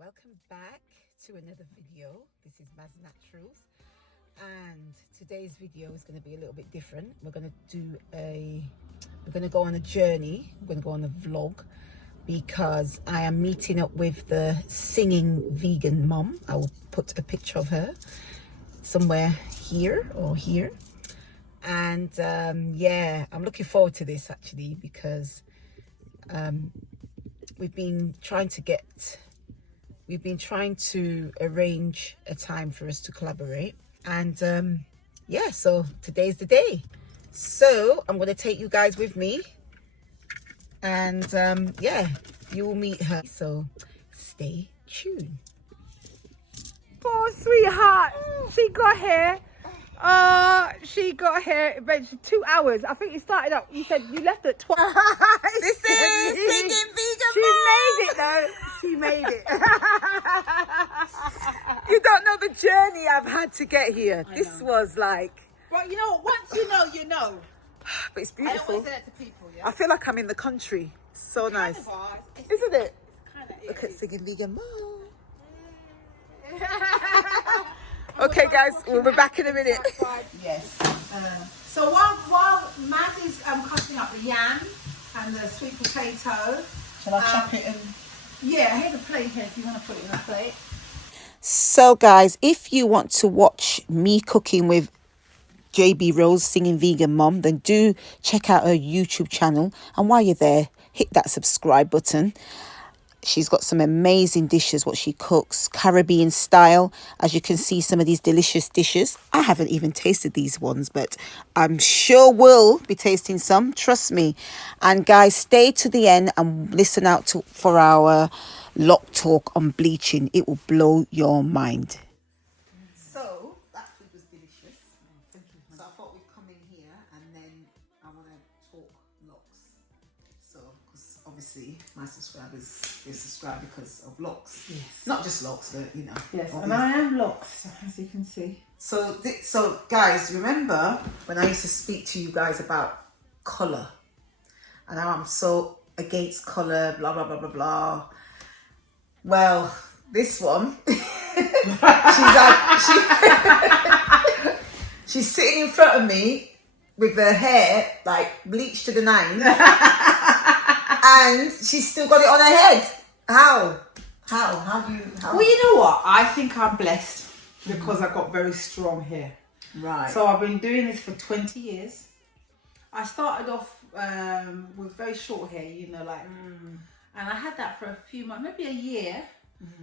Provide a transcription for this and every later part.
Welcome back to another video. This is Maz Naturals, and today's video is going to be a little bit different. We're going to go on a journey. We're going to go on a vlog because I am meeting up with the singing vegan mom. I will put a picture of her somewhere here or here. And yeah, I'm looking forward to this actually because we've been trying to arrange a time for us to collaborate, and yeah, so today's the day. So I'm going to take you guys with me, and yeah, you will meet her, so stay tuned. Oh, sweetheart, she got here. She got here eventually 2 hours. I think you started up. You said you left at 12. This is singing vegan. She made it though. She made it. You don't know the journey I've had to get here. This was like. Well, you know, once you know, you know. But it's I beautiful. always say that to people. Yeah. I feel like I'm in the country. It's so nice, isn't it? Look at singing vegan mom. Okay, guys, we'll be back in a minute. Yes. So while Maz is cutting up the yam and the sweet potato, Shall I chop it in? Yeah, here's a plate here if you want to put it in a plate. So, guys, if you want to watch me cooking with JB Rose singing vegan mom, then do check out her YouTube channel. And while you're there, hit that subscribe button. She's got some amazing dishes, what she cooks, Caribbean style. As you can see, some of these delicious dishes. I haven't even tasted these ones, but I'm sure we'll be tasting some. Trust me. And guys, stay to the end and listen out for our Loc talk on bleaching. It will blow your mind. So, that food was delicious. Thank you. So I thought we'd come in here and then I want to talk Locs. So, because obviously my subscribers, they subscribe because of Locs. Yes. Not just Locs, but you know. Yes, and I am Locs, as you can see. So guys, remember when I used to speak to you guys about colour? And now I'm so against colour, blah, blah, blah, blah, blah. Well, this one, she's sitting in front of me with her hair like bleached to the nines. And she's still got it on her head. How do you? Well, you know what? I think I'm blessed because I've got very strong hair. Right. So I've been doing this for 20 years. I started off with very short hair, you know, like, and I had that for a few months, maybe a year.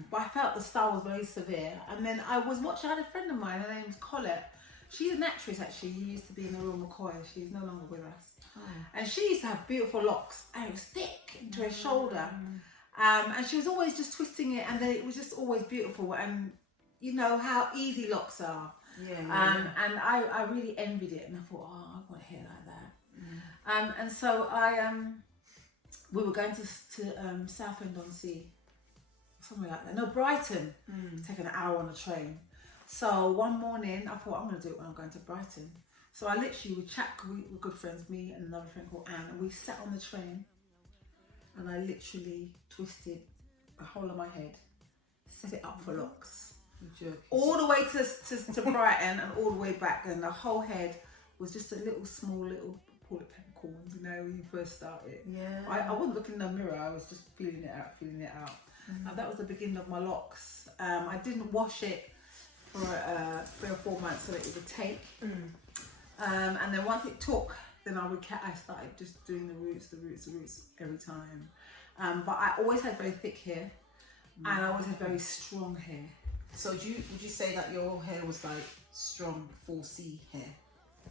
But I felt the style was very severe. And then I was watching. I had a friend of mine. Her name's Colette. She's an actress actually. She used to be in the Royal McCoy. She's no longer with us. And she used to have beautiful locks, and it was thick to her shoulder, and she was always just twisting it, and then it was just always beautiful. And you know how easy locks are, and I really envied it, and I thought, oh, I want hair like that. And so we were going to Southend-on-Sea, somewhere like that. No, Brighton. Taking an hour on the train. So one morning I thought, I'm going to do it when I'm going to Brighton. So I literally would chat, we were good friends, me and another friend called Anne, and we sat on the train and I literally twisted the whole of my head, set it up for Locs. All the way to Brighton and all the way back, and the whole head was just a small little, call it peppercorns, you know, when you first started. Yeah. I wasn't looking in the mirror, I was just feeling it out. And that was the beginning of my Locs. I didn't wash it for 3 or 4 months so that it would take. And then once it took, then I started just doing the roots every time. But I always had very thick hair, and I always had very strong hair. So would you say that your hair was like strong 4C hair?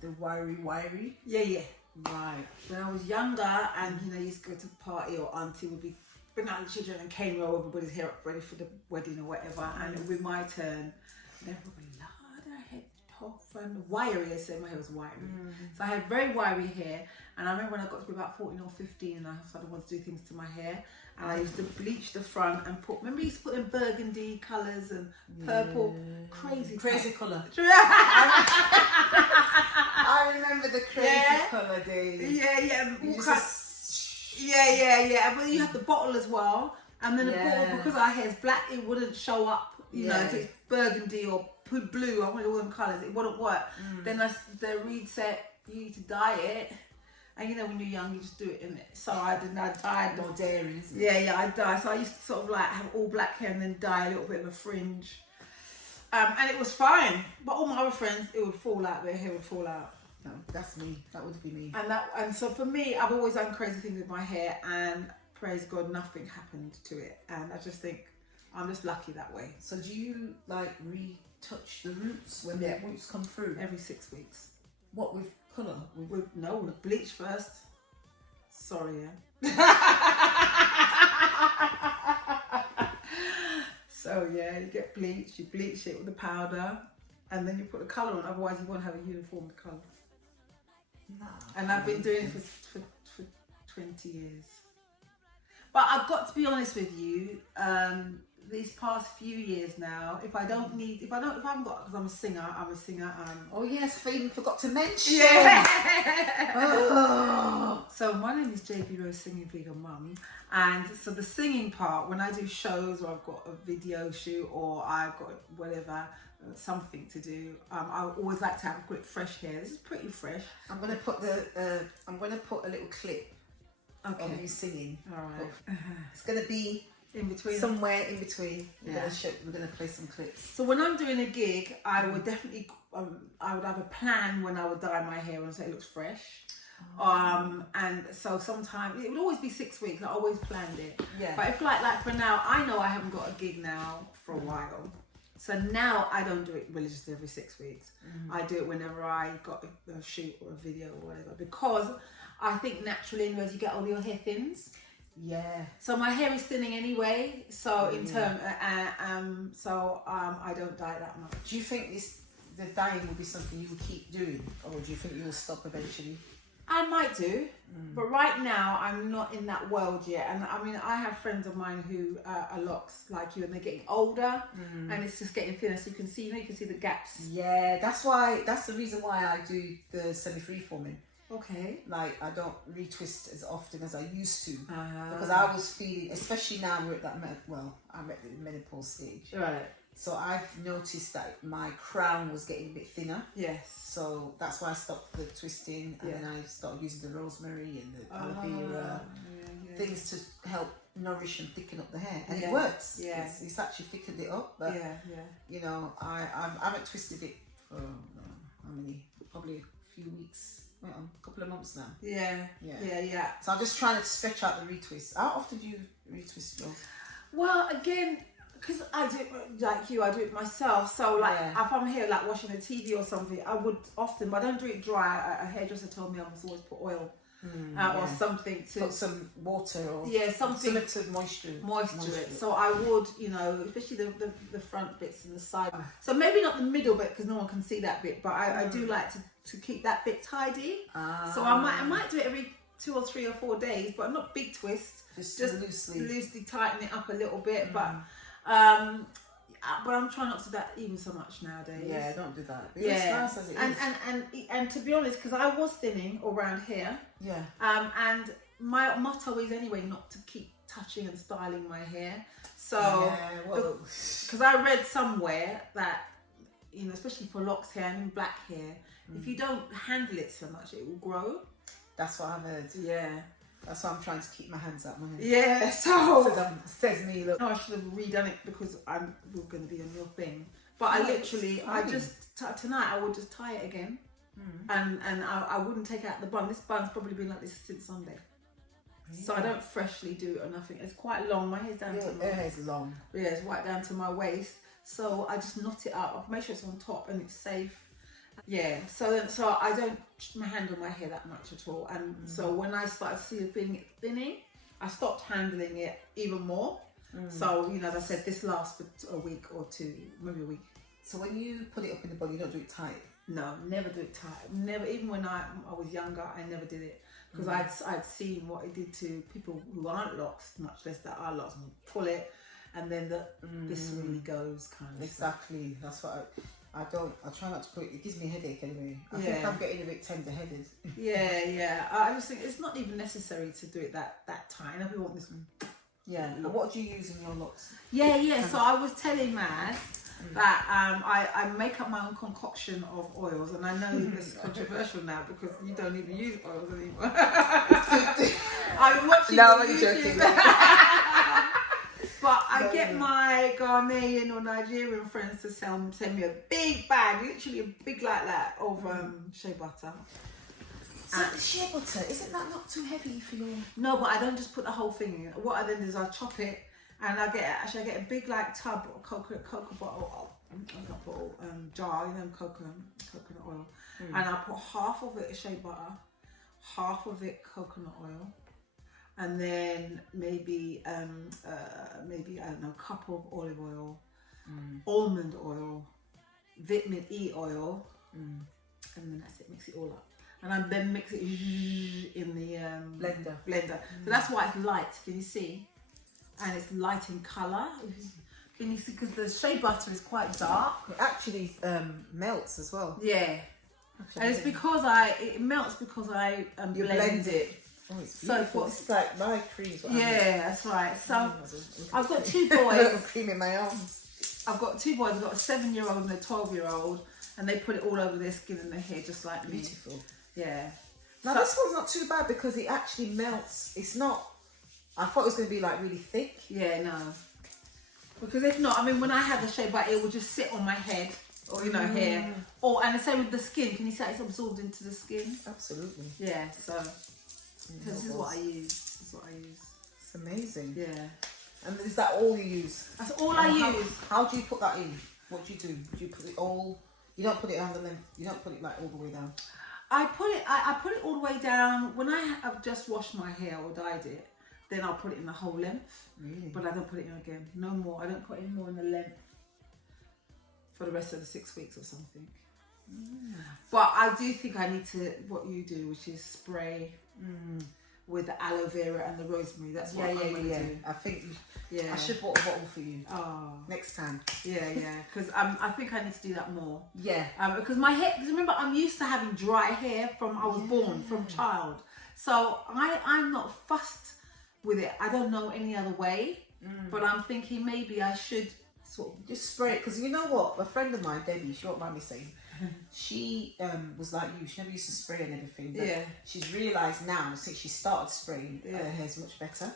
The wiry? Yeah. Right. When I was younger, and you know, you used to go to a party, or auntie would bring out the children and cane roll everybody's hair up ready for the wedding or whatever, and it would be my turn. And everybody, Lord, her head tough and wiry. I said my hair was wiry. So I had very wiry hair, and I remember when I got to be about 14 or 15, and I started wanting to do things to my hair, and I used to bleach the front and remember you used to put in burgundy colours and purple, crazy colour. I remember the crazy colour days. Yeah. Yeah. But you have the bottle as well. And then because our hair's black, it wouldn't show up. You know, if it's burgundy or blue, I wanted all them colours, it wouldn't work. Then the Reed said, you need to dye it. And you know, when you're young, you just do it, innit? So I dyed. More daring, isn't it? Yeah, I dye. So I used to sort of like have all black hair and then dye a little bit of a fringe. And it was fine. But all my other friends, it would fall out, their hair would fall out. No, that's me. That would be me. And so for me, I've always done crazy things with my hair, and praise God, nothing happened to it. And I just think I'm just lucky that way. So do you like retouch the roots when the roots come through? Every 6 weeks. What, with colour? With bleach first. Sorry, So yeah, you get bleach, you bleach it with the powder, and then you put the colour on. Otherwise, you won't have a uniform colour. Nah, and I've been doing it for 20 years. But I've got to be honest with you. These past few years now, if I haven't got, because I'm a singer. Oh yes, I even forgot to mention. Yeah. So my name is JB Rose, Singing Vegan Mum, and so the singing part, when I do shows or I've got a video shoot or I've got whatever, something to do, I always like to have good fresh hair. This is pretty fresh. I'm gonna put a little clip of you singing. All right. It's gonna be in between, somewhere in between. We're gonna play some clips. So when I'm doing a gig, I would definitely I would have a plan when I would dye my hair and say it looks fresh. And so sometimes it would always be 6 weeks. I always planned it. Yeah. But if like for now, I know I haven't got a gig now for a while. So now I don't do it religiously every 6 weeks. I do it whenever I got a shoot or a video or whatever, because I think naturally, as you get older, your hair thins. Yeah. So my hair is thinning anyway. So in term, I don't dye that much. Do you think the dyeing will be something you will keep doing, or do you think you will stop eventually? I might do, but right now I'm not in that world yet. And I mean, I have friends of mine who are Locs like you, and they're getting older, and it's just getting thinner. So you can see the gaps. Yeah, that's the reason why I do the semi-free forming. Okay. Like, I don't retwist as often as I used to, because I was feeling, especially now we're at that I'm at the menopause stage. Right. So I've noticed that my crown was getting a bit thinner. Yes. So that's why I stopped the twisting, and then I started using the rosemary and the aloe vera things to help nourish and thicken up the hair, and it works. Yeah. It's actually thickened it up. But you know, I haven't twisted it for how many? Probably a few weeks. A couple of months now. Yeah. So I'm just trying to stretch out the retwist. How often do you retwist yours? Well, again, because I do it like you, I do it myself. So like, if I'm here like watching the TV or something, I would often, but I don't do it dry. A hairdresser told me I must always put oil or something to put some water or something to moisture it. So I would, you know, especially the front bits and the side. So maybe not the middle bit because no one can see that bit, but I do like to keep that bit tidy. So I might do it every 2 or 3 or 4 days, but not big twist. Just loosely tighten it up a little bit, but I'm trying not to do that even so much nowadays. Yeah, don't do that. It's nice as it is. And to be honest, because I was thinning around here. Yeah. And my motto is anyway not to keep touching and styling my hair. So, because I read somewhere that, you know, especially for Locs hair and black hair, if you don't handle it so much, it will grow. That's what I've heard. Yeah. That's why I'm trying to keep my hands out my hair. Yeah, so says me, look. No, I should have redone it because we're going to be on your thing. But I literally, tonight I would just tie it again, and I wouldn't take out the bun. This bun's probably been like this since Sunday, so I don't freshly do it or nothing. It's quite long. My hair's down to my hair's long. Yeah, it's right down to my waist. So I just knot it up. I make sure it's on top and it's safe. Yeah, so I don't handle my hair that much at all, and so when I started seeing it thinning, I stopped handling it even more. So, you know, as I said, this lasts for a week or 2, maybe a week. So when you put it up in the bun, you don't do it tight? No, never do it tight. Never, even when I was younger, I never did it because I'd seen what it did to people who aren't Locs, much less that are Locs, and pull it, and then this really goes kind of. Exactly, that's what I try not to put it. It gives me a headache anyway. I think I'm getting a bit tender-headed. Yeah. I just think it's not even necessary to do it that tight. I know people want this Yeah. And what do you use in your locks? Yeah. So I was telling Mad that I make up my own concoction of oils, and I know it's controversial now because you don't even use oils anymore. I'm watching YouTube. But I get my Ghanaian or Nigerian friends to send me a big bag, literally a big like that of shea butter. So the shea butter, isn't that not too heavy for your... No, but I don't just put the whole thing in. What I then do is I chop it, and I get a big like tub of cocoa bottle, jar, coconut oil, and I put half of it shea butter, half of it coconut oil, and then maybe I don't know, a cup of olive oil, almond oil, vitamin E oil, and then that's it. Mix it all up. And I then mix it in the blender. So that's why it's light. Can you see? And it's light in colour. Can you see? Because the shea butter is quite dark. It actually melts as well. Yeah. And it's because it melts because I blend it. Oh, it's beautiful. It's like my cream. That's right. So I've got two boys. Cream in my arms. I've got two boys. I've got a 7-year-old and a 12-year-old, and they put it all over their skin and their hair, just like me. Beautiful. Yeah. Now this one's not too bad because it actually melts. It's not. I thought it was going to be like really thick. Yeah, no. Because if not, I mean, when I had the shea butter, it would just sit on my head or hair. And the same with the skin. Can you see it's absorbed into the skin? Absolutely. Yeah. So this is what I use. It's amazing. Yeah. And is that all you use? That's all I use. How do you put that in? What do you do? Do you put it all? You don't put it on the length. You don't put it like all the way down. I put it all the way down when I have just washed my hair or dyed it. Then I'll put it in the whole length. Really? But I don't put it in again. No more. I don't put any more in the length for the rest of the 6 weeks or something. But I do think I need to what you do, which is spray with the aloe vera and the rosemary. That's what I'm going to do. I think I should bought a bottle for you. Next time. Yeah. Because I think I need to do that more. Yeah. Because my hair. Because remember, I'm used to having dry hair from I was born, from child. So I'm not fussed with it. I don't know any other way. But I'm thinking maybe I should sort of just spray it. Because you know what, a friend of mine, Debbie, she won't mind me saying. She was like you. She never used to spray and everything. But she's realised now since she started spraying, her hair's much better.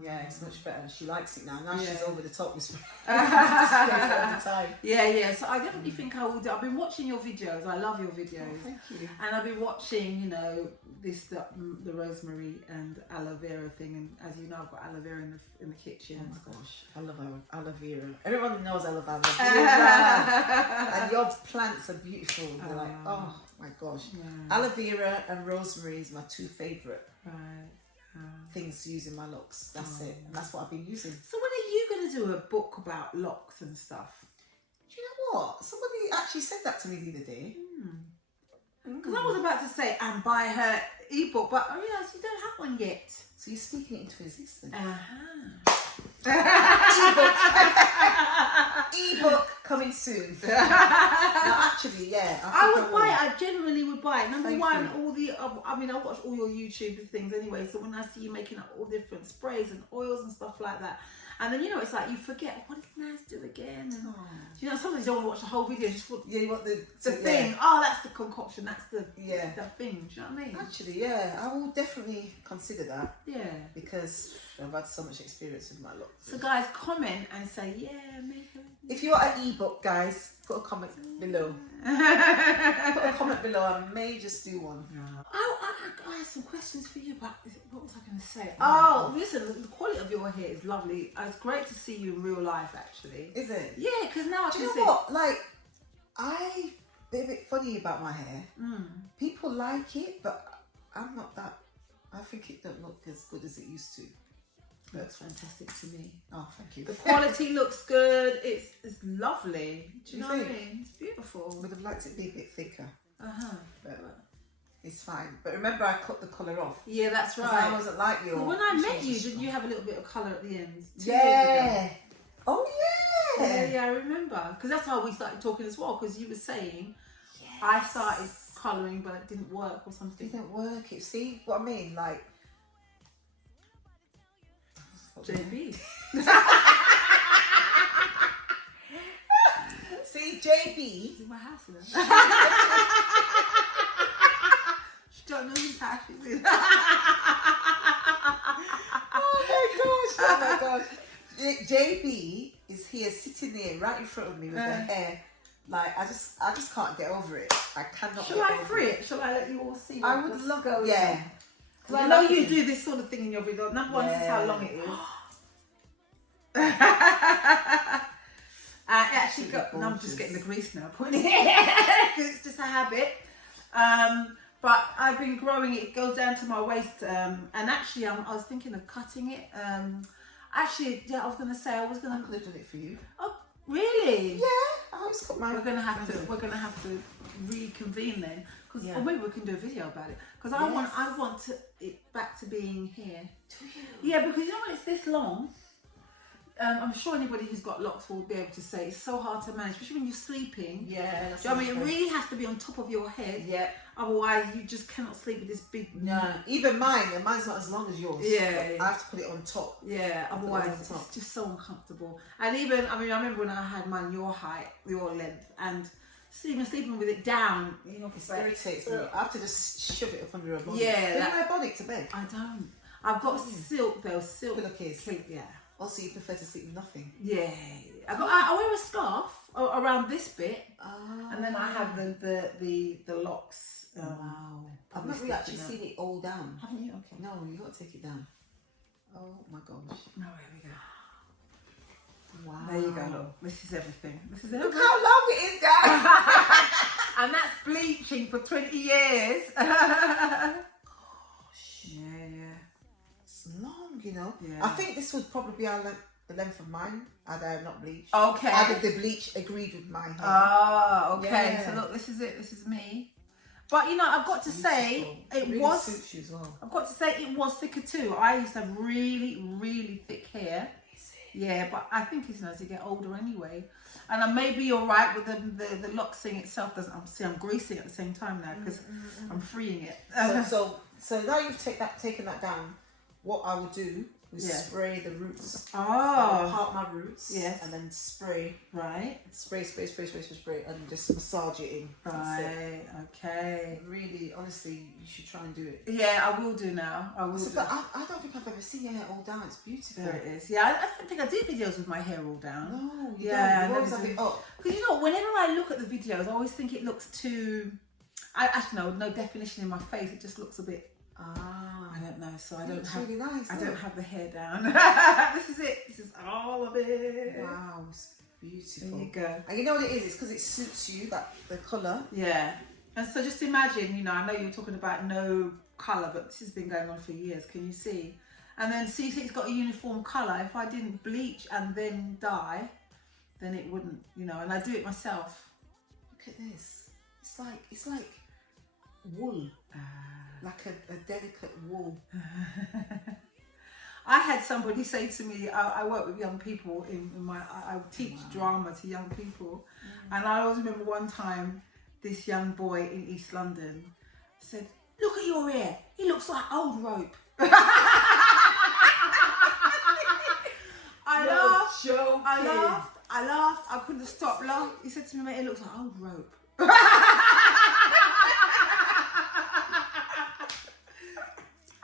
Yeah, it's much better. She likes it now. Now she's over the top with spray. All the time. Yeah. So I definitely think I will do. I've been watching your videos. I love your videos. Oh, thank you. And I've been watching, the rosemary and aloe vera thing. And as you know, I've got aloe vera in the kitchen. Oh my gosh, I love aloe vera. Everyone knows I love aloe vera. And your plants are beautiful. They're like, oh my gosh. Aloe vera and rosemary is my two favourite things to use in my locks. That's it. And that's what I've been using. So when are you going to do a book about locks and stuff? Do you know what? Somebody actually said that to me the other day. Because I was about to say and buy her ebook, but I realised you don't have one yet. So you're speaking it into existence. Ebook coming soon. No, actually, yeah. I would buy it. I generally would buy it. Number one, I watch all your YouTube things anyway. So when I see you making up all different sprays and oils and stuff like that, and then it's like you forget what did Naz do again. And, sometimes you don't want to watch the whole video. Just you want the thing. Oh, that's the concoction. That's the thing. Do you know what I mean? Actually, yeah, I will definitely consider that. Yeah, because I've had so much experience with my locks. So guys, comment and say make it. If you want an ebook, guys, put a comment below. Put a comment below. I may just do one. I have some questions for you, but what was I going to say? Oh, listen, the quality of your hair is lovely. It's great to see you in real life, actually. Is it? Yeah, because now I can see. Do you know what? Like, I'm a bit funny about my hair. People like it, but I'm not that. I think it don't look as good as it used to. It looks fantastic to me. Oh, thank you. The quality looks good. It's lovely. Do you know what I mean? It's beautiful. Would have liked it to be a bit thicker. But it's fine. But remember, I cut the colour off. Yeah, that's right. I wasn't like you. When I met you, didn't you have a little bit of colour at the end? 2 years ago. Oh, yeah. Yeah, I remember. Because that's how we started talking as well. Because you were saying, I started colouring, but it didn't work or something. It didn't work. See what I mean? Like, JB. See, JB. It's in my house, you know. She don't know whose house she's in. Oh my gosh. JB is here sitting there right in front of me with her hair. Like, I just can't get over it. I cannot Shall I free it? Shall I let you all see what I would love going yeah. on? Because I know you do this sort of thing in your video. Number one, this is how long it is. I actually got, no, I'm just getting the grease now, putting it because it's just a habit. But I've been growing it. It goes down to my waist, and actually, I was thinking of cutting it. Actually, yeah, I was gonna say I could have done it for you. Oh, really? Yeah, I always cut mine. We're gonna have to reconvene then, because or maybe we can do a video about it. Because I want it back to being here. Do you? Yeah, because you know when it's this long. I'm sure anybody who's got locks will be able to say it's so hard to manage, especially when you're sleeping. Yeah. Do you know what I mean? It really has to be on top of your head. Yeah. Otherwise, you just cannot sleep with this big. No. Even mine's not as long as yours. Yeah. I have to put it on top. Yeah. Otherwise, it's just so uncomfortable. And even, I remember when I had mine your height, your length, and even sleeping with it down, you know, it irritates me. I have to just shove it up under a bonnet. Yeah. Do you wear a bonnet to bed? I don't. I've got silk though. Silk. Pillowcase. Yeah. Also, you prefer to sleep with nothing. Yeah, I wear a scarf around this bit, and then I have the locks. Wow, I've not really actually seen it all down. Haven't you? Okay. No, you got to take it down. Oh my gosh. No, there we go. Wow. There you go. Look, this is everything. Look how long it is, guys. And that's bleaching for 20 years. Gosh. Yeah. Long, you know. Yeah. I think this would probably be the length of mine had I not bleached. Okay. Had the bleach agreed with my hair. Oh, okay. Yeah. So look, this is it. This is me. But you know, I've got to say, it really was. Suits you as well. I've got to say, it was thicker too. I used to have really, really thick hair. Yeah, but I think it's as you get older anyway. And maybe you're right with the lock thing itself doesn't. I'm greasing at the same time now because I'm freeing it. So now you've taken that down. What I would do is spray the roots. Oh. I would part my roots. Yes. And then spray. Right. Spray, and just massage it in. Right. Okay. Really, honestly, you should try and do it. Yeah, I will do now. I will. But I don't think I've ever seen your hair all down. It's beautiful. There it is. Yeah, I don't think I do videos with my hair all down. No, you don't. You always have it up. Because you know, whenever I look at the videos, I always think it looks too. No definition in my face. It just looks a bit. I don't know, so I don't have. Really nice. I don't have the hair down. This is it. This is all of it. Wow, it's beautiful. There you go. And you know what it is? It's because it suits you, the colour. Yeah. And so just imagine, you know, I know you were talking about no colour, but this has been going on for years. Can you see? And then see, it's got a uniform colour. If I didn't bleach and then dye, then it wouldn't, you know. And I do it myself. Look at this. It's like wool. Like a delicate wool. I had somebody say to me, I work with young people I teach drama to young people. And I always remember one time, this young boy in East London said, "Look at your hair, it looks like old rope." I laughed, I couldn't stop laughing. He said to me, "Mate, it looks like old rope."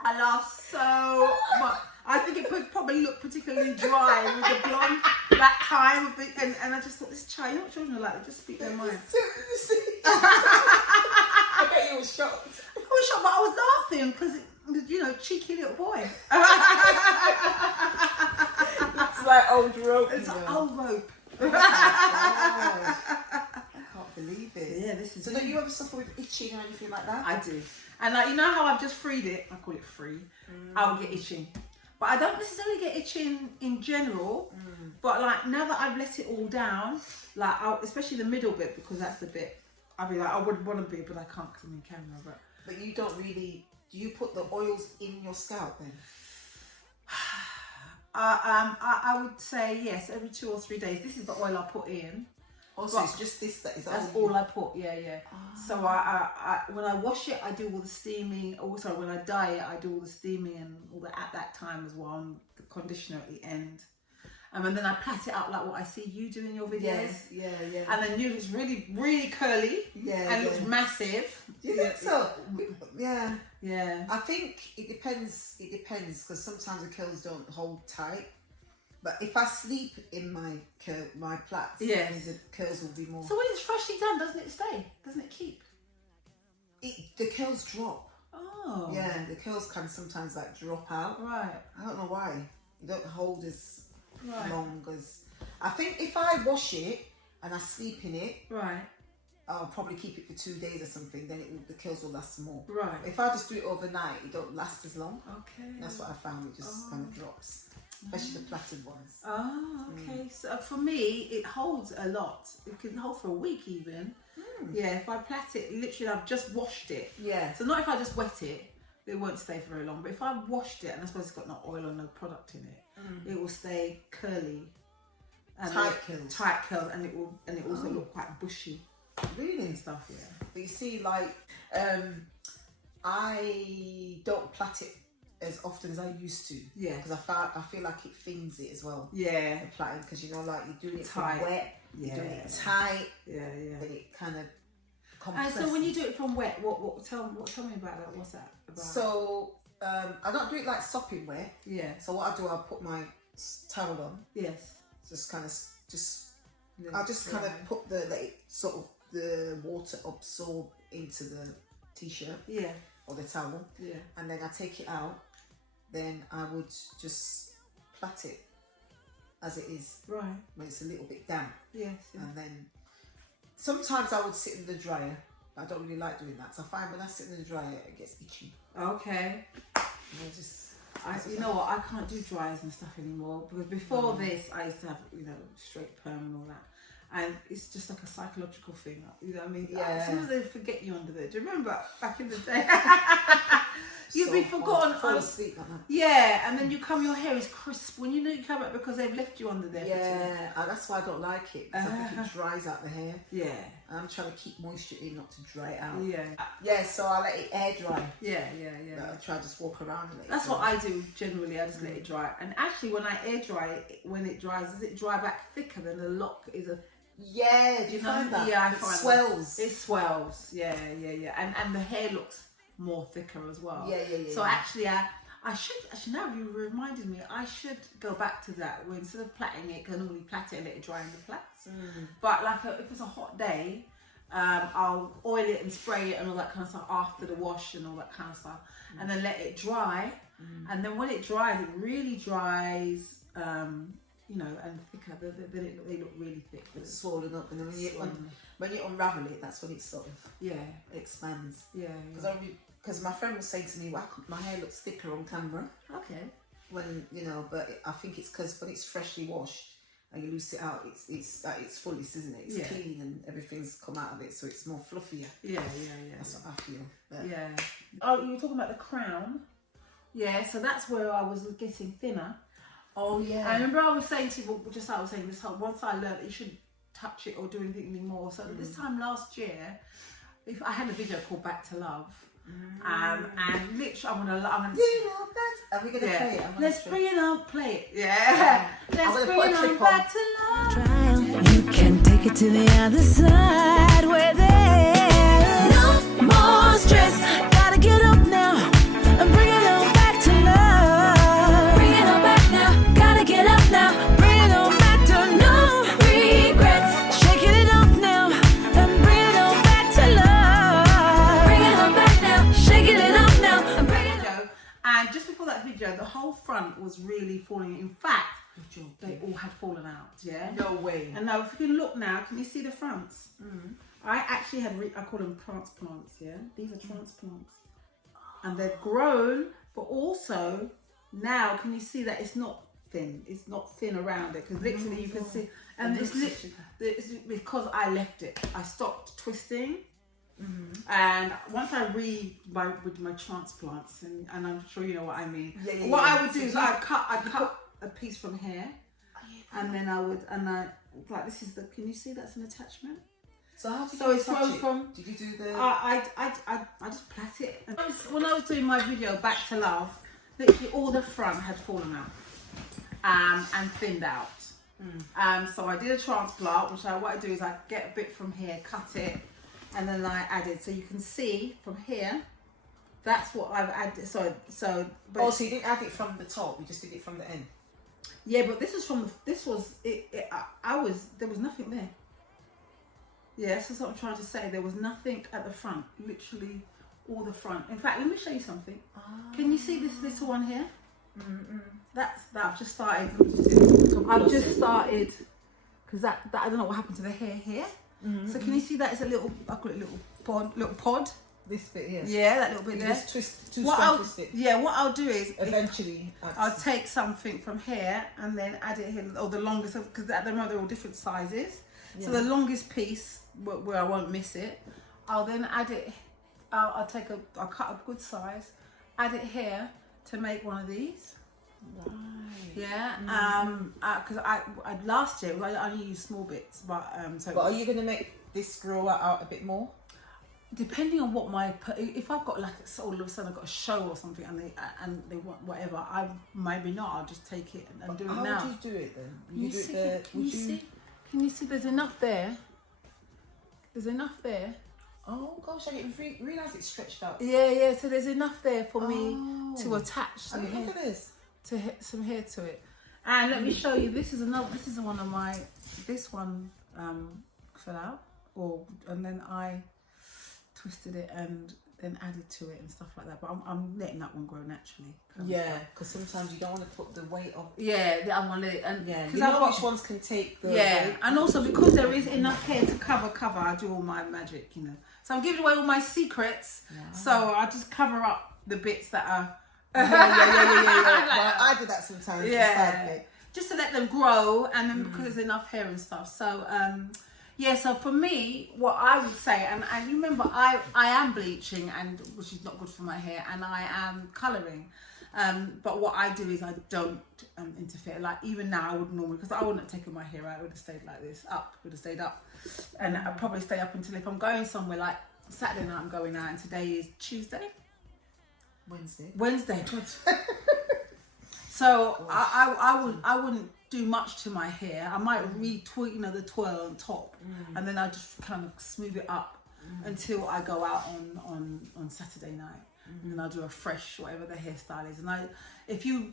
I laughed so much. I think it probably looked particularly dry with the blonde that time. And I just thought, this child, you know what children are like? They just speak their mind. I bet you were shocked. I was shocked, but I was laughing because, you know, cheeky little boy. It's like old rope. It's like old rope. I can't believe it. So, yeah, this is. So don't you ever suffer with itching or anything like that? I do. And like, you know how I've just freed it? I call it free. I will get itching. But I don't necessarily get itching in general. But like, now that I've let it all down, like, especially the middle bit, because that's the bit, I'll be like, I would want to be, but I can't because I'm in camera. But you don't really, do you put the oils in your scalp then? I would say yes, every 2 or 3 days. This is the oil I put in. Also, it's just this that's all I put. Yeah. So I when I wash it, I do all the steaming. Also, when I dye it, I do all the steaming and all that at that time as well. And the conditioner at the end. And then I plait it out like what I see you do in your videos. Yeah. And then you looks really, really curly. And looks massive. Do you think so? Yeah. Yeah. I think it depends. It depends because sometimes the curls don't hold tight. But if I sleep in my plaits, then the curls will be more. So when it's freshly done, doesn't it stay? Doesn't it keep? The curls drop. Oh. Yeah, the curls can sometimes like drop out. Right. I don't know why. You don't hold as long as. I think if I wash it and I sleep in it, I'll probably keep it for 2 days or something. Then the curls will last more. Right. If I just do it overnight, it don't last as long. Okay. That's what I found. It just kind of drops, especially the plaited ones. Oh, okay. So for me, it holds a lot. It can hold for a week even. Yeah, if I plait it, literally I've just washed it. Yeah. So not if I just wet it, it won't stay for very long. But if I washed it, and I suppose it's got no oil or no product in it, it will stay curly. And tight curls. Tight curls, and it will also look quite bushy. Really? And stuff, yeah. But you see, like, I don't plait it as often as I used to. Yeah. Because I feel like it thins it as well. Yeah. The plaiting, because you know, like you're doing it tight. from wet. Yeah. You're doing it tight. Yeah. Then it kind of And compresses. so when you do it from wet, tell me about that. What's that about? So I don't do it like sopping wet. Yeah. So what I do, I put my towel on. Yes. Just kind of I just kind of put the water absorb into the t-shirt. Yeah. Or the towel. Yeah. And then I take it out. Then I would just plait it as it is. Right. When it's a little bit damp. Yes. Yeah. And then sometimes I would sit in the dryer. I don't really like doing that. So I find when I sit in the dryer, it gets itchy. Okay. You know what? I can't do dryers and stuff anymore because before this, I used to have straight perm and all that, and it's just like a psychological thing. You know what I mean? Yeah. Sometimes they forget you under there. Do you remember back in the day? You'd be forgotten. Fall asleep like that. Yeah, and then your hair is crisp when you come back because they've left you under there. Yeah, that's why I don't like it. Because I think it dries out the hair. Yeah. And I'm trying to keep moisture in, not to dry it out. Yeah. Yeah, so I let it air dry. Yeah. I try to just walk around and let That's what I do generally. I just let it dry. And actually, when I air dry it, when it dries, does it dry back thicker than the lock is a? Yeah. Do you find that? Yeah, I it find swells. It swells. Yeah. And the hair looks more thicker as well. Yeah. So actually, I should now you reminded me. I should go back to that. Where instead of plaiting it, I normally plait it and let it dry in the plaits. But if it's a hot day, I'll oil it and spray it and all that kind of stuff after the wash and all that kind of stuff, and then let it dry. And then when it dries, it really dries. And thicker. Then they look really thick. It's swollen up, and then when you unravel it, that's when it sort of expands. Yeah. Because my friend was saying to me, "Well, my hair looks thicker on camera." Okay. When but I think it's because when it's freshly washed and you loose it out, it's at its fullest, isn't it? It's clean and everything's come out of it, so it's more fluffier. Yeah. That's what I feel. But yeah. Oh, you were talking about the crown. Yeah. So that's where I was getting thinner. Oh yeah. I remember I was saying to you, once I learned that you shouldn't touch it or do anything anymore. So this time last year, I had a video called Back to Love. And literally I'm gonna are we gonna play it? Let's bring it on, play it. Yeah. Let's bring it on back to love. You can take it to the other side where there's no more stress. Gotta get up now and bring it on back to love. Bring it on back now, gotta get up now. Bring it on back to no regrets. Shaking it off now and bring it on back to love. Bring it on back now, shaking it off now and bring it on. And just before that video, the whole front was really falling. In fact, they all had fallen out. Yeah. No way. And now, if you can look now, can you see the fronts? I actually had, I call them transplants. Yeah. These are transplants, and they've grown, but also now, can you see that it's not thin? It's not thin around it because literally you can see, and it's because I left it. I stopped twisting. And once I with my transplants, and I'm sure you know what I mean. What I would do is I'd cut a piece from here, and then like this is the. Can you see that's an attachment? So how did so you it touch grows it? from. Did you do the? I just plait it. When I was doing my video Back to Love, literally all the front had fallen out. and thinned out. So I did a transplant, which what I do is I get a bit from here, cut it, and then I added. So you can see from here, that's what I've added. So you didn't add it from the top, you just did it from the end. Yeah, but this was there was nothing there. Yeah, that's what I'm trying to say. There was nothing at the front, literally all the front. In fact, let me show you something. Can you see this little one here? That's that I've just started. I've just started because that I don't know what happened to the hair here. So can you see that? It's a little, I call it little pod. This bit here. Yeah, that little bit there. Just twist it. Yeah, what I'll do is eventually I'll take something from here and then add it here, or the longest, because at the moment they're all different sizes. Yeah. So the longest piece where I won't miss it, I'll then add it. I'll cut a good size, add it here to make one of these. Right. Yeah. Because I last year I only used small bits, but But are you gonna make this grow out a bit more? Depending on what if I've got like all of a sudden I've got a show or something and they want whatever, I maybe not. I'll just take it and do it now. How would you do it then? Can you see? There's enough there. There's enough there. Oh gosh, I didn't realise it's stretched out. Yeah. So there's enough there for me to attach some hair. Look at this. To hit some hair to it. And let me show you. This is one of my. This one fell out, and then I twisted it and then added to it and stuff like that. But I'm letting that one grow naturally. Yeah, because sometimes you don't want to put the weight of. Yeah, I want it, and because I've got which ones can take the. Yeah, weight. and also because there is enough hair to cover. I do all my magic, So I'm giving away all my secrets. Yeah. So I just cover up the bits that are. Yeah. Well, I do that sometimes. Yeah. Just to let them grow, and then because there's enough hair and stuff. So so for me, what I would say, and you remember, I am bleaching, and which is not good for my hair, and I am colouring. But what I do is I don't interfere. Like even now, I would normally, because I wouldn't have taken my hair out, I would have stayed like this, would have stayed up, and I'd probably stay up until if I'm going somewhere, like Saturday night I'm going out, and today is Tuesday. Wednesday. So I wouldn't do much to my hair. I might retweet, the twirl on top, and then I just kind of smooth it up until I go out on Saturday night, and then I'll do a fresh whatever the hairstyle is. And do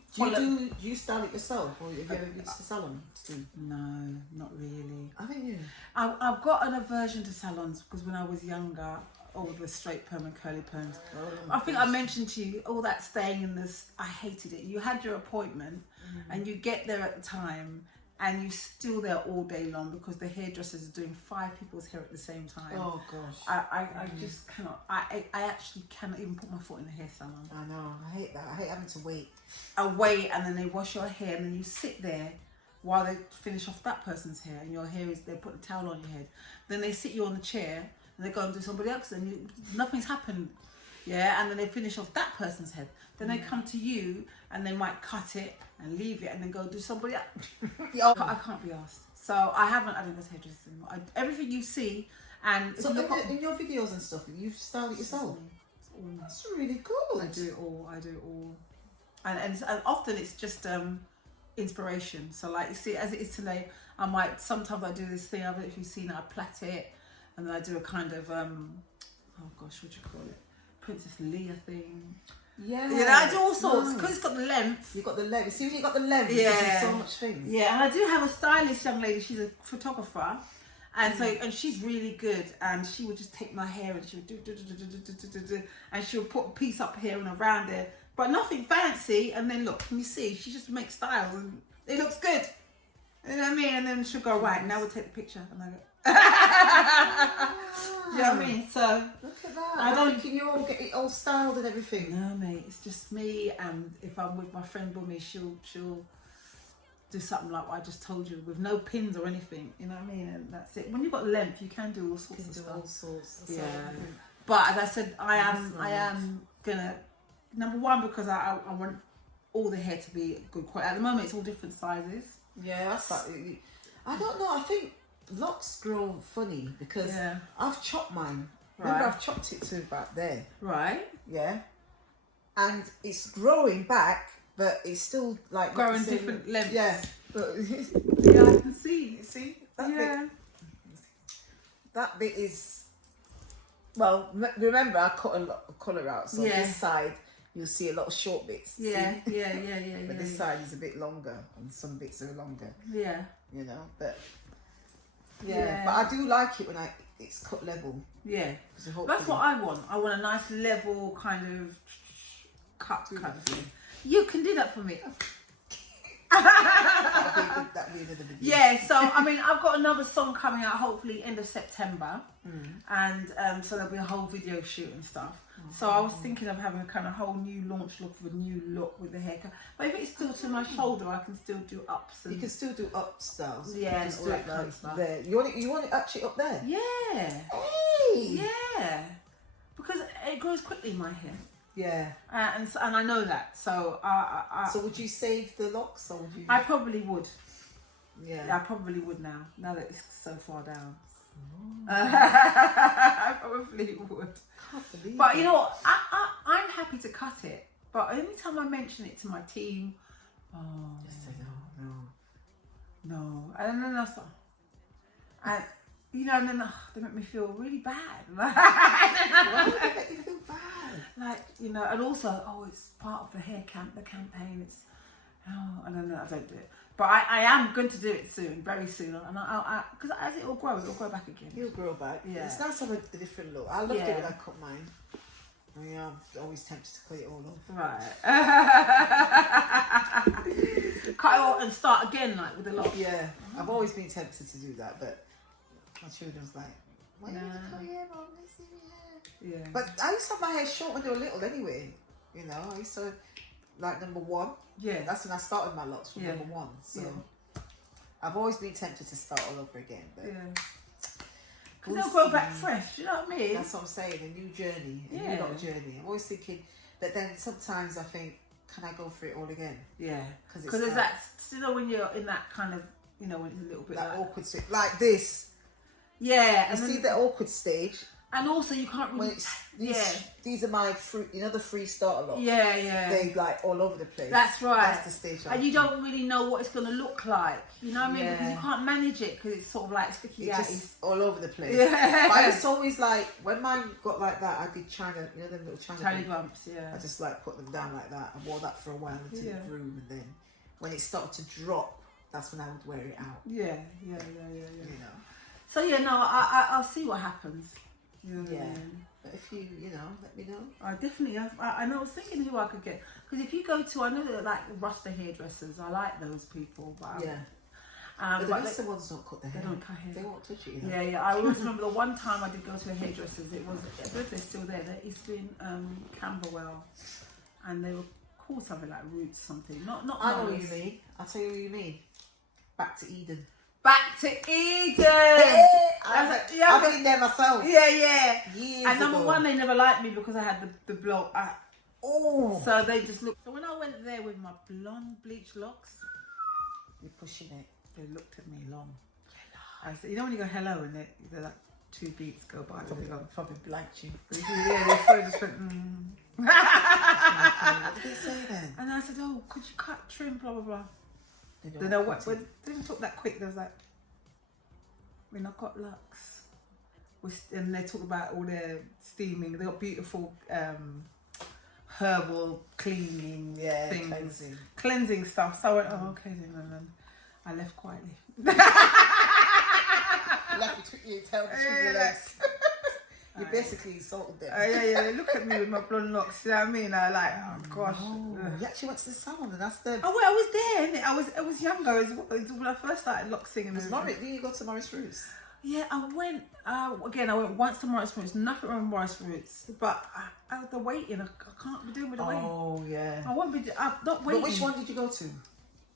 you style it yourself, or have you ever been to the salon to do? No, not really. I think you. I've got an aversion to salons because when I was younger, all the straight perm and curly perms. I think I mentioned to you all that staying in this. I hated it. You had your appointment, and you get there at the time, and you're still there all day long because the hairdressers are doing 5 people's hair at the same time. Oh gosh. I just cannot. I actually cannot even put my foot in the hair salon. I know. I hate that. I hate having to wait. I wait, and then they wash your hair, and then you sit there while they finish off that person's hair, and your hair is. They put a towel on your head. Then they sit you on the chair. And they go and do somebody else, and nothing's happened, and then they finish off that person's head. Then they come to you, and they might cut it and leave it, and then go do somebody else. I can't be asked, so I don't go to hairdressers anymore. Everything you see, and so in your videos and stuff, you've styled it yourself. That's really cool. I do it all, and often it's just inspiration. So like you see, as it is today, sometimes I do this thing. I don't know if you've seen it. I plait it. And then I do a kind of, what do you call it? Princess Leia thing. Yeah. I do all sorts. Because it's got the length. You've got the length. As soon as you've got the length, you can do so much things. Yeah, and I do have a stylish young lady. She's a photographer. And so, and she's really good. And she would just take my hair and she would do. And she would put a piece up here and around there. But nothing fancy. And then look, can you see? She just makes styles and it looks good. You know what I mean? And then she'll go, right, now we'll take the picture. And I go, you know what I mean? So look at that. I don't think you all get it all styled and everything. No, mate, it's just me. And if I'm with my friend Bummy, she'll do something like what I just told you with no pins or anything. You know what I mean? And that's it. When you've got length, you can do all sorts of stuff. All sorts. Yeah. But as I said, I am gonna number one because I want all the hair to be good quality. At the moment, it's all different sizes. Yeah, that's like, I don't know. I think locks grow funny because I've chopped mine. Right. Remember, I've chopped it to about there. Right. Yeah. And it's growing back, but it's still like growing different lengths. Yeah, but yeah, I can see. See that bit. That bit is. Well, remember I cut a lot of colour out, so this side you'll see a lot of short bits. Yeah, see? yeah. But this side is a bit longer, and some bits are longer. Yeah. You know, but but I do like it when it's cut level. Yeah, that's what I want. I want a nice level kind of cut. You can do that for me. That'll be another video. Yeah, so I mean, I've got another song coming out hopefully end of September, and so there'll be a whole video shoot and stuff. So I was thinking of having a kind of whole new launch look with a new look with the haircut. But if it's still to my shoulder, I can still do ups. And, you can still do up styles. Yeah, just all do that it kind of like stuff. there. You want it actually up there? Yeah. Hey. Yeah. Because it grows quickly in my hair. Yeah. And I know that. So so would you save the locks or would you? I probably would. Yeah. I probably would now that it's so far down. I probably would. But you know what? I'm happy to cut it. But every time I mention it to my team, just say no. And then and you know, and then they make me feel really bad. Why would they make you feel bad? Like, you know, and also, it's part of the campaign. It's, I don't know, I don't do it. But I am going to do it soon, very soon. And because as it all grows, it'll grow back again. You'll grow back. Yeah. It's nice to have a different look. I loved it when I cut mine. I'm always tempted to cut it all off. Right. Cut it off and start again, like with the lock. Yeah. I've always been tempted to do that, but my children's like, why are you going to cut your hair, Mom? Let's see your hair. Yeah. But I used to have my hair short when they were little anyway. You know, I used to, like, number 1. Yeah. That's when I started my locks from number 1. So I've always been tempted to start all over again. But because they'll grow back fresh, you know what I mean? That's what I'm saying, a new journey, a new lock journey. I'm always thinking, but then sometimes I think, can I go for it all again? Yeah. Because there's like, that, you know, when you're in that kind of, you know, when it's a little bit that awkward stage, like this. Yeah. You see the awkward stage. And also you can't really... These are my free, you know, the free starter locks. Yeah. They like all over the place. That's right. That's the stage. And you don't really know what it's going to look like. You know what I mean? Because you can't manage it because it's sort of like sticky out. It's just all over the place. Yeah. But I was always like, when mine got like that, I did China, you know, them little China bumps, I just like put them down like that. I wore that for a while until it grew, and then when it started to drop, that's when I would wear it out. Yeah. You know. So I'll see what happens. You know what I mean? But if you know, let me know. I definitely, I know, I was thinking who I could get. Because if you go to, I know that like Rasta hairdressers, I like those people. But but the rest of the ones don't cut their hair. They don't cut hair. They won't touch it. You know? Yeah. I always remember the one time I did go to a hairdresser's, it was, I don't know if they're still there, it's been Camberwell. And they were called something like Roots something. Not I know what you mean. I'll tell you what you mean. Back to Eden. Back to Eden! I've been there myself. Yeah. Years and number ago. 1, they never liked me because I had the blonde. So they just looked. So when I went there with my blonde bleached locks, you're pushing it. They looked at me long. I said, you know when you go hello and they're like 2 beats go by. Probably blanked you. Yeah, they probably just went. What did they say then? And I said, oh, could you cut, trim, blah blah blah. They didn't talk that quick. They was like, when I've got Locs, and they talk about all their steaming. They got beautiful herbal cleaning things, cleansing stuff. So I went, oh okay then, and then I left quietly. Left between your tail between your legs. You basically insulted them. They look at me with my blonde locks. You know what I mean? I like, oh gosh. You actually went to the salon and that's the. Oh well, I was there. Innit? I was younger as well. It was when I first started Locsing. Did you go to Morris Roots? Yeah, I went. Again, I went once to Morris Roots. Nothing wrong with Morris Roots, but the waiting, I can't be doing with the waiting. Oh yeah. I won't be. I'm not waiting. But which one did you go to?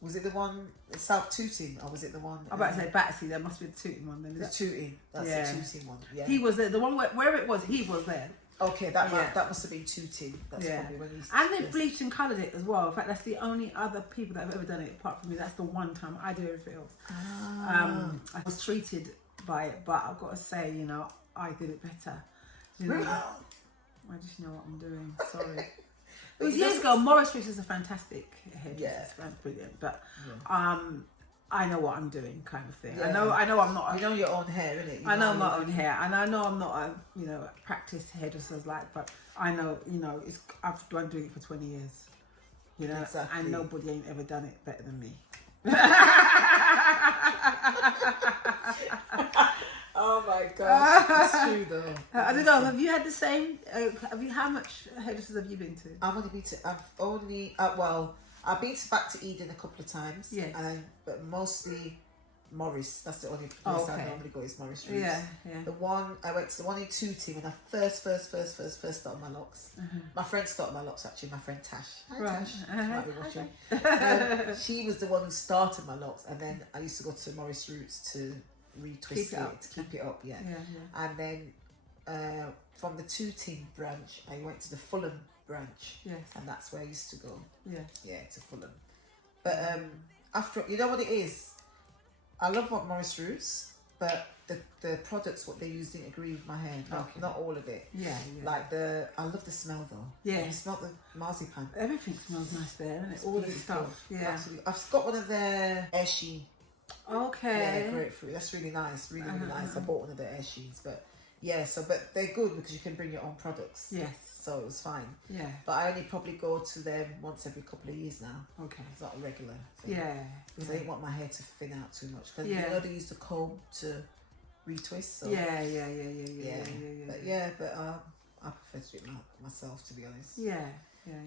Was it the one South Tooting, or was it the one? I'm about to say Battersea. There must be the Tooting one. Then the Tooting. That's the Tooting one. Yeah. He was there. The one where it was, he was there. Okay, that must have been Tooting. That's probably when he. And they bleached and coloured it as well. In fact, that's the only other people that have ever done it apart from me. That's the one time I do everything else. I was treated by it, but I've got to say, you know, I did it better. You know, I just know what I'm doing. Sorry. It was years ago. Morris Roots is a fantastic hairdresser. Yeah. It's brilliant. But I know what I'm doing, kind of thing. Yeah. I know I'm not. You know your own hair, innit? I know my own hair, and I know I'm not a practiced hairdresser but I know I've been doing it for 20 years, exactly. and nobody ain't ever done it better than me. Oh my gosh, it's true though. I don't know. Have you had the same? How much hairdressers have you been to? I've been back to Eden a couple of times. Yes. But mostly Morris. That's the only place I normally go is Morris Roots. Yeah. I went to the one in Tooting when I first started my locks. My friend started my locks actually. My friend Tash. Hi, Tash. She might be watching. She was the one who started my locks, and then I used to go to Morris Roots to retwist keep it up. Yeah. And then from the Tooting branch, I went to the Fulham branch. Yes. And that's where I used to go. Yeah, to Fulham. But after, you know what it is? I love what Morris Roots, but the products what they use didn't agree with my hair. Not all of it. Yeah. Like I love the smell though. Yeah. It's not the marzipan. Everything smells nice there, isn't it? All the stuff. Yeah. Absolutely. I've got one of their air sheen. Okay. Yeah, grapefruit. That's really nice. Really nice. I bought one of their air sheens, but but they're good because you can bring your own products. Yes. So it was fine. Yeah. But I only probably go to them once every couple of years now. Okay. It's not a regular thing. Yeah. Because I didn't want my hair to thin out too much. Because they use the comb to retwist. So. Yeah. But I prefer to do it myself, to be honest. Yeah.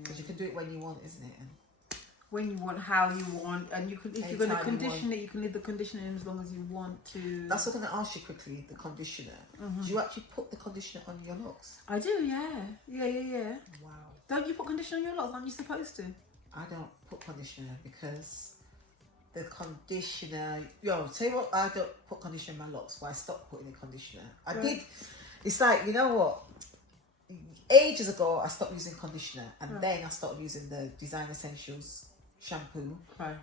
Because you can do it when you want, isn't it? And when you want, how you want, and you can, if you're going to condition it, you can leave the conditioner in as long as you want to. That's what I'm going to ask you quickly, the conditioner. Do you actually put the conditioner on your locks? I do, yeah. Wow. Don't you put conditioner on your locks? Aren't you supposed to? I don't put conditioner because the conditioner... tell you what, I don't put conditioner in my locks, but I stopped putting the conditioner. I did. It's like, you know what? Ages ago, I stopped using conditioner, and then I started using the Design Essentials shampoo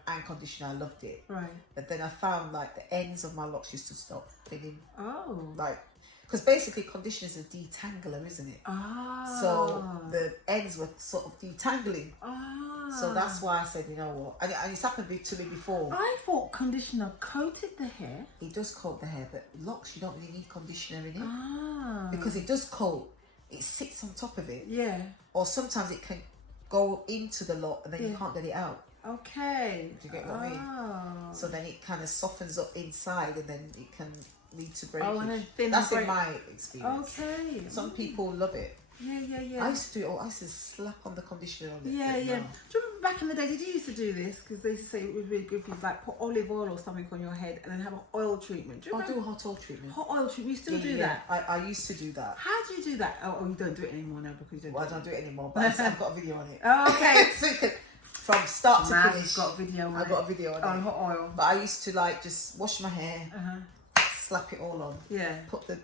and conditioner. I loved it. Right. But then I found like the ends of my locks used to stop thinning. Oh. Like, because basically conditioner is a detangler, isn't it? Ah. So the ends were sort of detangling. Ah. So that's why I said, you know what? And it's happened to me before. I thought conditioner coated the hair. It does coat the hair, but locks, you don't really need conditioner in it. Ah. Because it does coat. It sits on top of it. Yeah. Or sometimes it can go into the lock and then you can't get it out. Okay. Do you get what I mean? So then it kind of softens up inside and then it can lead to breakage. Oh, and then thin. That's in my experience. Okay. Some people love it. Yeah. I used to do it. I used to slap on the conditioner on it. Yeah. No. Do you remember back in the day, did you used to do this? Because they used to say it was really good for you, like put olive oil or something on your head and then have an oil treatment. Do you remember? I do a hot oil treatment. Hot oil treatment. You still do that? I used to do that. How do you do that? Oh, you don't do it anymore now because you don't. Well, I don't do it anymore, but I've got a video on it. Oh, okay. So you can, from start to finish. Got a video on I've got a video on it. hot oil. But I used to like just wash my hair, slap it all on. Yeah. Put the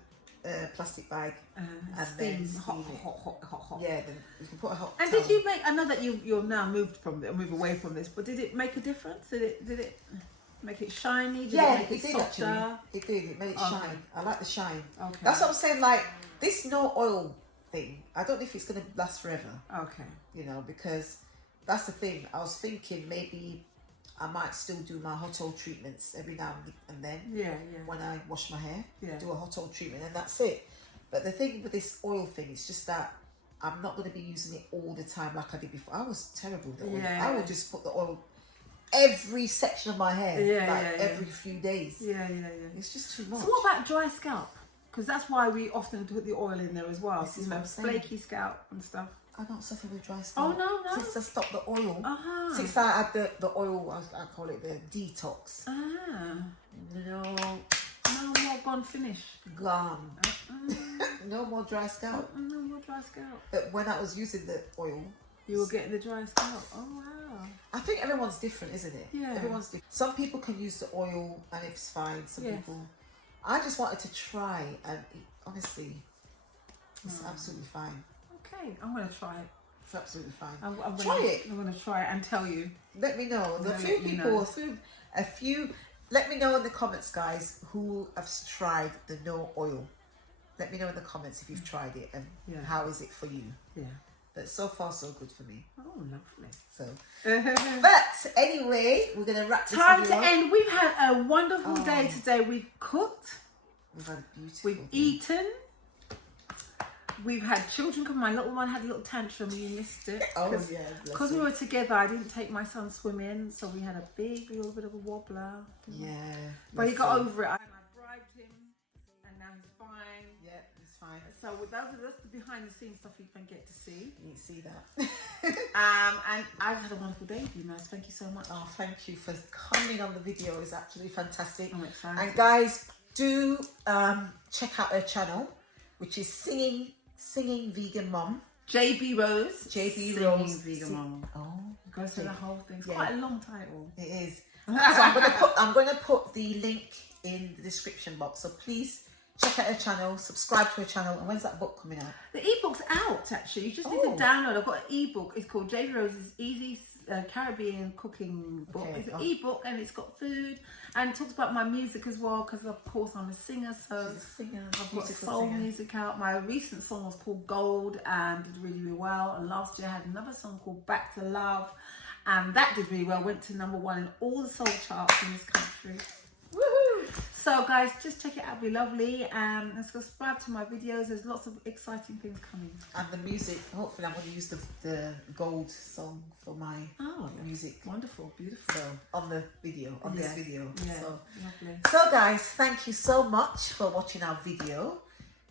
plastic bag and steam. then steam Hot. Yeah, then you can put a hot. And towel. did you make? I know that you're now moved away from this, but did it make a difference? Did it make it shiny? Did it make it did softer? actually. It did. It made it shine. I like the shine. Okay. That's what I'm saying. Like this no oil thing. I don't know if it's gonna last forever. Okay. You know, because that's the thing. I was thinking maybe I might still do my hot oil treatments every now and then. Yeah. When I wash my hair, Yeah. do a hot oil treatment, and that's it. But the thing with this oil thing is just that I'm not going to be using it all the time like I did before. I was terrible with the oil. Yeah. I would just put the oil every section of my hair, every few days. Yeah. It's just too much. So what about dry scalp? Because that's why we often put the oil in there as well. This is what I'm saying. Flaky scalp and stuff. I don't suffer with dry scalp. Oh no. Since I stopped the oil, since I had the oil, I call it the detox. No more gone finish. Gone. No more dry scalp. No more dry scalp. But when I was using the oil, you were getting the dry scalp. Oh wow. I think everyone's different, isn't it? Yeah. Everyone's different. Some people can use the oil and it's fine. Some people. I just wanted to try, and honestly, it's absolutely fine. Okay, I'm gonna try it. It's absolutely fine. Try it. I'm gonna try it and tell you. Let me know. A few. Let me know in the comments, guys, who have tried the no oil. Let me know in the comments if you've tried it and how is it for you. Yeah. But so far, so good for me. Oh, lovely. So, but anyway, we're gonna wrap this Time to video up. end. We've had a wonderful day today. We've cooked. We've had a beautiful We've day. eaten. We've had children come. My little one had a little tantrum. You missed it. Oh yeah, Because we were together, I didn't take my son swimming, so we had a little bit of a wobbler. Yeah. But he got over it. And I bribed him, and now he's fine. Yeah, it's fine. So that's the behind the scenes stuff you can get to see. You see that. And I've had a wonderful day with you, Naz. Thank you so much. Oh, thank you for coming on the video. It's absolutely fantastic. I'm excited. And guys, do check out her channel, which is Singing Vegan Mom. JB Rose. JB Singing Rose. Vegan Mom. Oh, Goes through the whole thing. It's Yeah. quite a long title. it is. So I'm gonna put the link in the description box. So please check out her channel, subscribe to her channel. And when's that book coming out? The ebook's out actually. You just need to download. I've got an ebook. It's called JB Rose's Easy Caribbean Cooking Book. Okay. It's an ebook and it's got food and it talks about my music as well because of course I'm a singer. So She's a singer, I've got beautiful soul singer. music out. My recent song was called Gold and did really, really well. And last year I had another song called Back to Love and that did really well. Went to #1 in all the soul charts in this country. Woohoo! So guys, just check it out, it'll be lovely, and subscribe to my videos. There's lots of exciting things coming. And the music, hopefully I'm going to use the gold song for my music. Wonderful, beautiful. So on the video, on this video. Yeah, So, lovely. so guys, thank you so much for watching our video.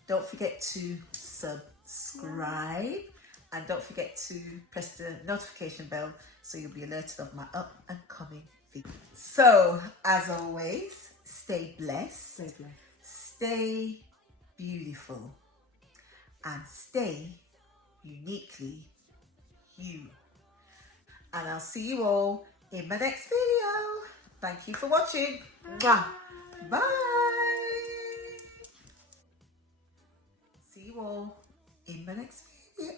Don't forget to subscribe and don't forget to press the notification bell so you'll be alerted of my up and coming video. So as always, stay blessed. Stay blessed. Stay beautiful and stay uniquely you. And I'll see you all in my next video. Thank you for watching. Mwah. Bye. See you all in my next video.